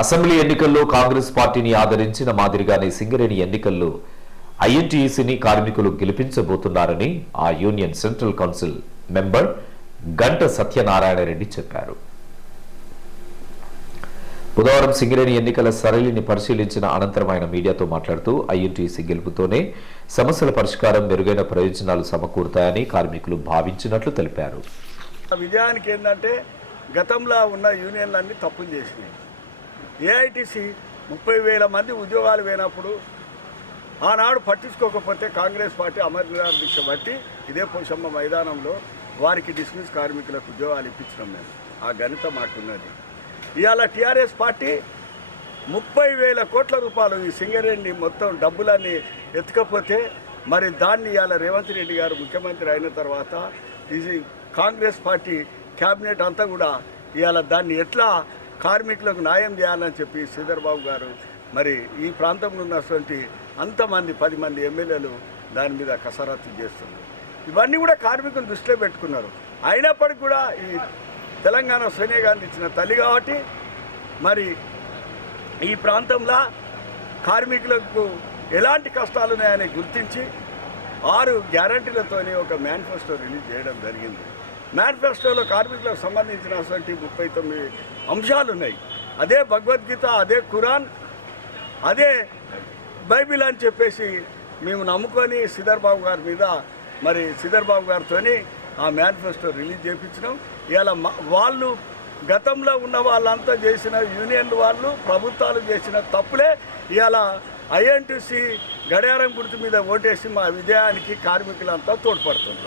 Assembly ఎన్నికల్లో కాంగ్రెస్ పార్టీని ఆదరించిన మాదిరిగానే సింగరేణి ఎన్నికల్లో ఐఎన్టీఈసీని కార్మికులు గెలిపించబోతున్నారని ఆ యూనియన్ సెంట్రల్ కౌన్సిల్ మెంబర్ గంట సత్యనారాయణ రెడ్డి చెప్పారు. బుధవారం సింగరేణి ఎన్నికల సరళిని పరిశీలించిన అనంతరం ఆయన మీడియాతో మాట్లాడుతూ ఐఎన్టీసీ గెలుపుతోనే సమస్యల పరిష్కారం మెరుగైన ప్రయోజనాలు సమకూరుతాయని కార్మికులు భావించినట్లు తెలిపారు. విజయానికి ఏంటంటే గతంలో ఉన్న యూనియన్లన్నీ తప్పులు చేసినాయి. ఏఐటిసి ముప్పై వేల మంది ఉద్యోగాలు పోయినప్పుడు ఆనాడు పట్టించుకోకపోతే కాంగ్రెస్ పార్టీ అమర్నాథ్ దీక్ష బట్టి ఇదే పోషమ్మ మైదానంలో వారికి డిస్మిస్ కార్మికులకు ఉద్యోగాలు ఇప్పించినాం మేము ఆ ఘనత మాకున్నది. ఇవాళ టీఆర్ఎస్ పార్టీ ముప్పై వేల కోట్ల రూపాయలు ఈ సింగరేణి మొత్తం డబ్బులన్నీ ఎత్తుకపోతే మరి దాన్ని ఇవాళ రేవంత్ రెడ్డి గారు ముఖ్యమంత్రి అయిన తర్వాత ఇది కాంగ్రెస్ పార్టీ క్యాబినెట్ అంతా కూడా ఇవాళ దాన్ని ఎట్లా కార్మికులకు న్యాయం చేయాలని చెప్పి శ్రీధర్ బాబు గారు మరి ఈ ప్రాంతంలో ఉన్నటువంటి అంతమంది పది మంది ఎమ్మెల్యేలు దాని మీద కసరత్తు చేస్తున్నారు. ఇవన్నీ కూడా కార్మికులు దృష్టిలో పెట్టుకున్నారు. అయినప్పటికీ కూడా ఈ తెలంగాణ సోనియా గాంధీ ఇచ్చిన తల్లి కాబట్టి మరి ఈ ప్రాంతంలో కార్మికులకు ఎలాంటి కష్టాలు ఉన్నాయని గుర్తించి ఆరు గ్యారంటీలతోనే ఒక మేనిఫెస్టో రిలీజ్ చేయడం జరిగింది. మేనిఫెస్టోలో కార్మికులకు సంబంధించినటువంటి ముప్పై తొమ్మిది అంశాలు ఉన్నాయి. అదే భగవద్గీత అదే ఖురాన్ అదే బైబిల్ అని చెప్పేసి మేము నమ్ముకొని సిద్ధర్బాబు గారి మీద మరి సిద్ధర్బాబు గారితో ఆ మేనిఫెస్టో రిలీజ్ చేయించినాం ఇలా వాళ్ళు గతంలో ఉన్న వాళ్ళంతా చేసిన యూనియన్ వాళ్ళు ప్రభుత్వాలు చేసిన తప్పులే ఇవాళ ఐఎన్టీసీ గడియారం గుర్తు మీద ఓటేసి మా విజయానికి కార్మికులంతా తోడ్పడుతున్నారు.